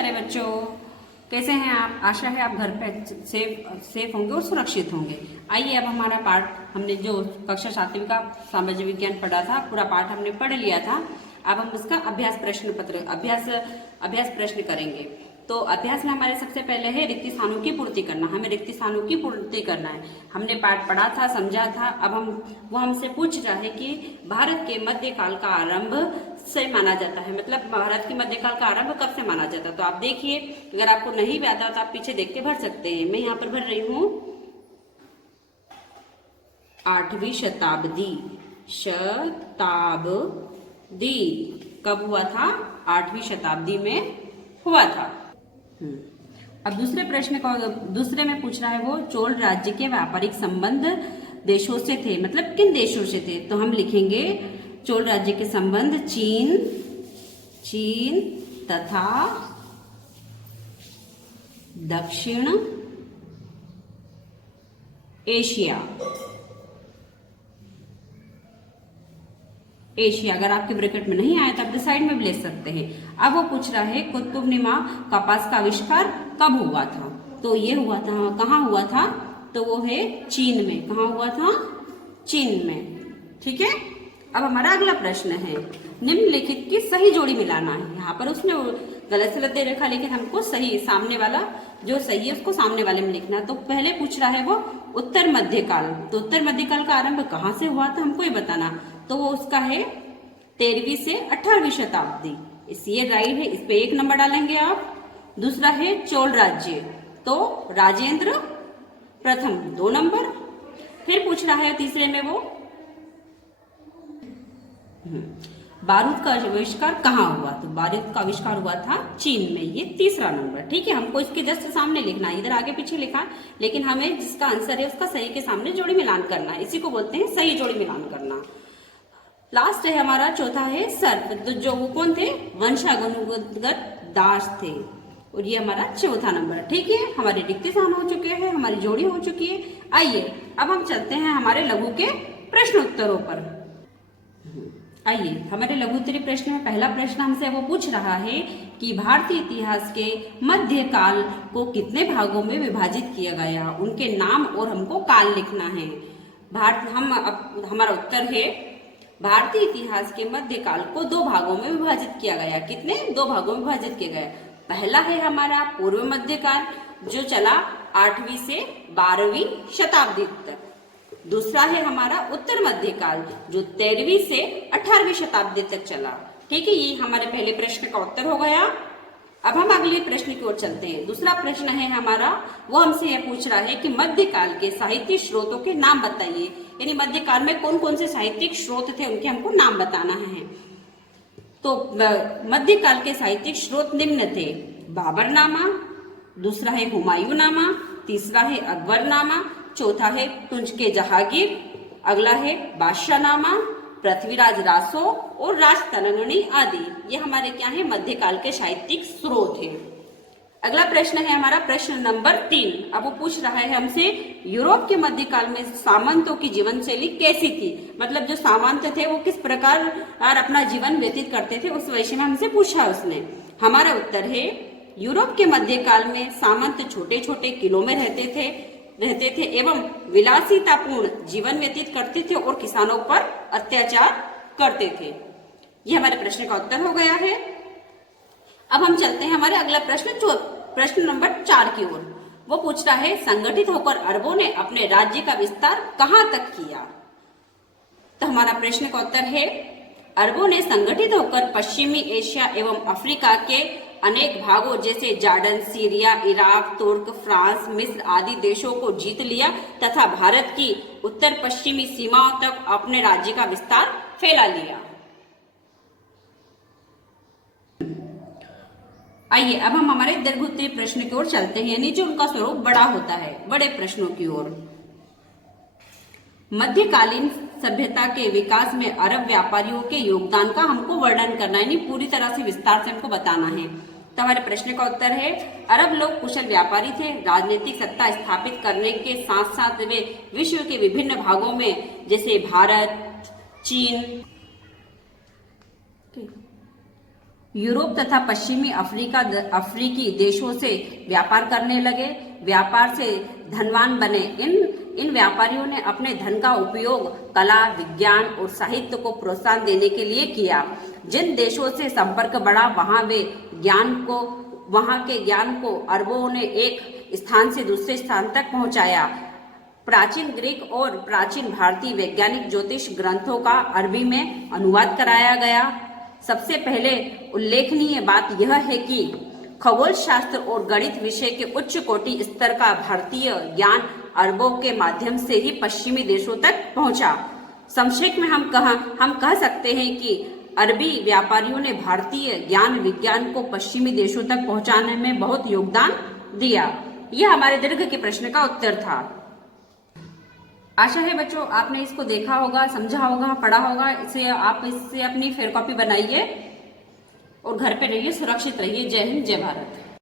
प्यारे बच्चों, कैसे हैं आप। आशा है आप घर पे सेफ होंगे और सुरक्षित होंगे। आइए अब हमारा पाठ, हमने जो कक्षा 7वीं का सामाजिक विज्ञान पढ़ा था, पूरा पाठ हमने पढ़ लिया था। अब हम उसका अभ्यास प्रश्न करेंगे। तो अभ्यास में हमारे सबसे पहले है रिक्त स्थानों की पूर्ति करना। हमें रिक्त स्थानों की पूर्ति करना है। हमने पाठ पढ़ा था, समझा था। अब वो हमसे पूछ रहा है कि भारत के मध्यकाल का आरंभ से माना जाता है, मतलब भारत की मध्यकाल का आरंभ कब से माना जाता है। तो आप देखिए, अगर आपको नहीं भी आता तो आप पीछे देख के भर सकते हैं। मैं यहाँ पर भर रही हूँ 8वीं शताब्दी। कब हुआ था? 8वीं शताब्दी में हुआ था। अब दूसरे में पूछ रहा है वो चोल राज्य के व्यापारिक संबंध देशों से थे, मतलब किन देशों से थे। तो हम लिखेंगे चोल राज्य के संबंध चीन तथा दक्षिण एशिया। अगर आपके ब्रैकेट में नहीं आया तो आप साइड में भी ले सकते हैं। अब वो पूछ रहा है कुतुबनुमा कपास का आविष्कार कब हुआ था। तो ये हुआ था, कहाँ हुआ था? तो वो है चीन में। कहाँ हुआ था? चीन में। ठीक है। अब हमारा अगला प्रश्न है निम्नलिखित की सही जोड़ी मिलाना है। यहाँ पर उसने गलत सलत दे रखा, लेकिन हमको सही, सामने वाला जो सही है उसको सामने वाले में लिखना। तो पहले पूछ रहा है वो उत्तर मध्यकाल। तो उत्तर मध्यकाल का आरंभ कहाँ से हुआ था हमको ये बताना। तो वो उसका है 13वीं से 18वीं शताब्दी। ये राइट है, इस पे 1 नंबर डालेंगे आप। दूसरा है चोल राज्य, तो राजेंद्र प्रथम 2 नंबर। फिर पूछ रहा है तीसरे में वो बारूद का आविष्कार कहाँ हुआ। तो बारूद का आविष्कार हुआ था चीन में, ये 3रा नंबर। ठीक है, हमको इसके जस्ट सामने लिखना है, इधर आगे पीछे लिखा, लेकिन हमें जिसका आंसर है उसका सही के सामने जोड़ी मिलान करना है। इसी को बोलते हैं सही जोड़ी मिलान करना। लास्ट है हमारा चौथा है सर्प। तो जो वो कौन थे? वंशानुगत दास थे, और ये हमारा चौथा नंबर। ठीक है, हमारे रिक्त स्थान हो चुके हैं, हमारी जोड़ी हो चुकी है। आइए अब हम चलते हैं हमारे लघु के प्रश्न उत्तरों पर। आइए, हमारे लघु उत्तरीय प्रश्न में पहला प्रश्न हमसे वो पूछ रहा है कि भारतीय इतिहास के मध्यकाल को कितने भागों में विभाजित किया गया। उनके नाम और हमको काल लिखना है। हमारा उत्तर है भारतीय इतिहास के मध्यकाल को 2 भागों में विभाजित किया गया। कितने? 2 भागों में विभाजित किया गया। पहला है हमारा पूर्व मध्यकाल, जो चला 8वीं से 12वीं शताब्दी तक। दूसरा है हमारा उत्तर मध्यकाल, जो 13वीं से 18वीं शताब्दी तक चला। ठीक है, ये हमारे पहले प्रश्न का उत्तर हो गया। अब हम अगले प्रश्न की ओर चलते हैं। दूसरा प्रश्न है हमारा, वो हमसे यह पूछ रहा है कि मध्यकाल के साहित्यिक स्रोतों के नाम बताइए। यानी मध्यकाल में कौन कौन से साहित्यिक स्रोत थे, उनके हमको नाम बताना है। तो मध्यकाल के साहित्यिक स्रोत निम्न थे: बाबरनामा, दूसरा है हुमायूंनामा, तीसरा है अकबरनामा, चौथा है तुंज के जहांगीर, अगला है बादशाहनामा, पृथ्वीराज रासो और राजतरंगिणी आदि। ये हमारे क्या है? मध्यकाल के साहित्यिक स्रोत हैं। अगला प्रश्न है हमारा प्रश्न नंबर 3। अब वो पूछ रहा है हमसे यूरोप के मध्यकाल में सामंतों की जीवन शैली कैसी थी, मतलब जो सामंत थे वो किस प्रकार अपना जीवन व्यतीत करते थे, उस विषय में हमसे पूछा उसने। हमारा उत्तर है यूरोप के मध्यकाल में सामंत छोटे छोटे किलों में रहते थे एवं विलासितापूर्ण जीवन व्यतीत करते थे और किसानों पर अत्याचार करते थे। यह हमारे प्रश्न का उत्तर हो गया है। अब हम चलते हैं हमारे अगला प्रश्न नंबर 4 की ओर। वो पूछ रहा है संगठित होकर अरबों ने अपने राज्य का विस्तार कहां तक किया। तो हमारा प्रश्न का उत्तर है अरबों ने संगठित होकर पश्चिमी एशिया एवं अफ्रीका के अनेक भागों जैसे जॉर्डन, सीरिया, इराक, तुर्क, फ्रांस, मिस्र आदि देशों को जीत लिया तथा भारत की उत्तर पश्चिमी सीमाओं तक अपने राज्य का विस्तार फैला लिया। आइए अब हम हमारे दीर्घोत्तरीय प्रश्न की ओर चलते हैं, यानी जो उनका स्वरूप बड़ा होता है, बड़े प्रश्नों की ओर। मध्यकालीन सभ्यता के विकास में अरब व्यापारियों के योगदान का हमको वर्णन करना है, यानी पूरी तरह से विस्तार से हमको बताना है। तो हमारे प्रश्न का उत्तर है अरब लोग कुशल व्यापारी थे। राजनीतिक सत्ता स्थापित करने के साथ साथ वे विश्व के विभिन्न भागों में जैसे भारत, चीन, यूरोप तथा पश्चिमी अफ्रीकी देशों से व्यापार करने लगे, व्यापार से धनवान बने। इन व्यापारियों ने अपने धन का उपयोग कला, विज्ञान और साहित्य को प्रोत्साहन देने के लिए किया। जिन देशों से संपर्क बढ़ा वहां के ज्ञान को अरबों ने एक स्थान से दूसरे स्थान तक पहुंचाया। प्राचीन ग्रीक और प्राचीन भारतीय वैज्ञानिक ज्योतिष ग्रंथों का अरबी में अनुवाद कराया गया। सबसे पहले उल्लेखनीय बात यह है कि खगोल शास्त्र और गणित विषय के उच्च कोटि स्तर का भारतीय ज्ञान अरबों के माध्यम से ही पश्चिमी देशों तक पहुंचा। संक्षेप में हम कह सकते हैं कि अरबी व्यापारियों ने भारतीय ज्ञान विज्ञान को पश्चिमी देशों तक पहुंचाने में बहुत योगदान दिया। यह हमारे दीर्घ के प्रश्न का उत्तर था। आशा है बच्चों आपने इसको देखा होगा, समझा होगा, पढ़ा होगा। इससे अपनी फेयर कॉपी बनाइए और घर पे रहिए, सुरक्षित रहिए। जय हिंद, जय भारत।